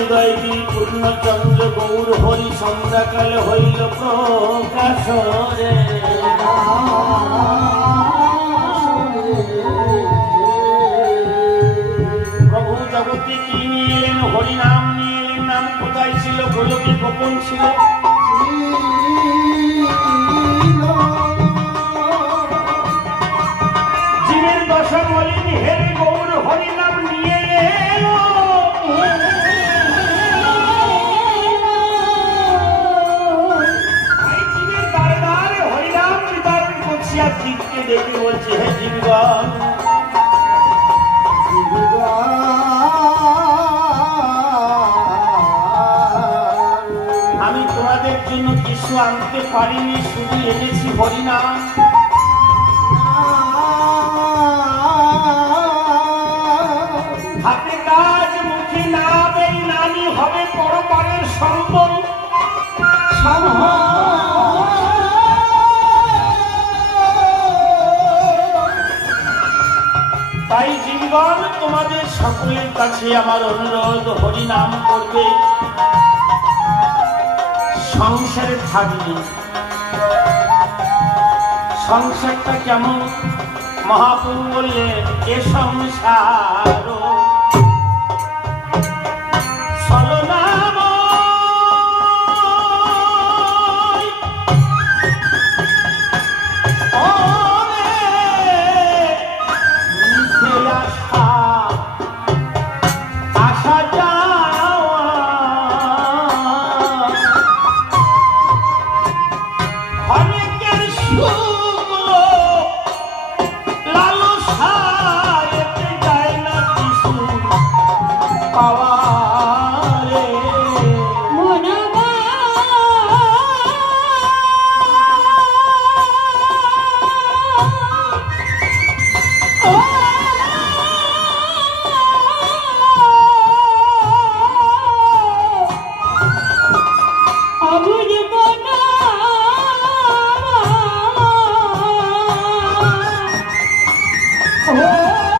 উদয়গিরি পূর্ণচন্দ্র গৌর হরি সন্ধ্যাকালে হইল প্রকাশ রে। প্রভু জগতে কি নিয়ে এলেন? হরিনাম নিয়ে এলেন। নাম কোথায় ছিল? গোলকে গোপন ছিল। জীবের দশা বলেন হেরে গৌর হরিনাম নিয়ে এলো। জীবের দ্বারে দ্বারে হরিনাম বিতরণ করছি আর জীবকে দেখে বলছে হে জীবগণ, আমি তোমাদের জন্য কিছু আনতে পারিনি, শুধু এনেছি হরিনাম। হাতে কাজ মুখে নাম, এই নামই হবে পরপারের সম্বল। তাই জীবন তোমাদের সকলের কাছে আমার অনুরোধ, হরিনাম করবে, সংসারে থাকবে। সংসারটা কেমন? মহাপ্রভু বললেন এ সংসার